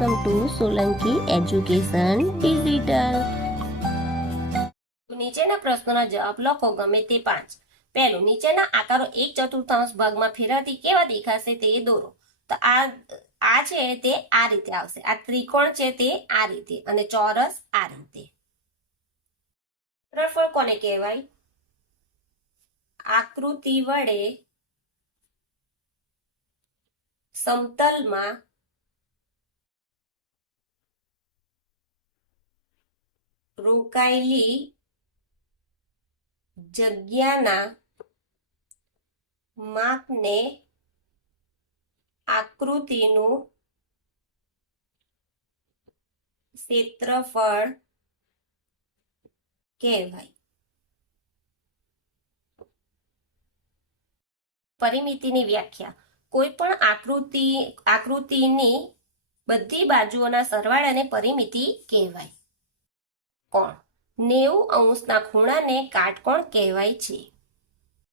Welcome to Solanki education digital. નીચેના પ્રશ્નોના જવાબ લખો ગમે તે 5. પહેલું, નીચેના આકારો 1/4 ભાગમાં ફેરવવાથી કેવા દેખાશે તે દોરો. તો આ છે તે આ રીતે આવશે, આ ત્રિકોણ છે તે આ રીતે અને ચોરસ આ રીતે. ક્ષેત્રફળ કોને કહેવાય? આકૃતિ વડે સમતલમાં રોકાયેલી જગ્યાના માપને આકૃતિનું ક્ષેત્રફળ કહેવાય. પરિમિતિની વ્યાખ્યા. કોઈ પણ આકૃતિની બધી બાજુઓના સરવાળાને પરિમિતિ કહેવાય. કોણ? 90 અંશના ખૂણાને કાટકોણ કહેવાય છે.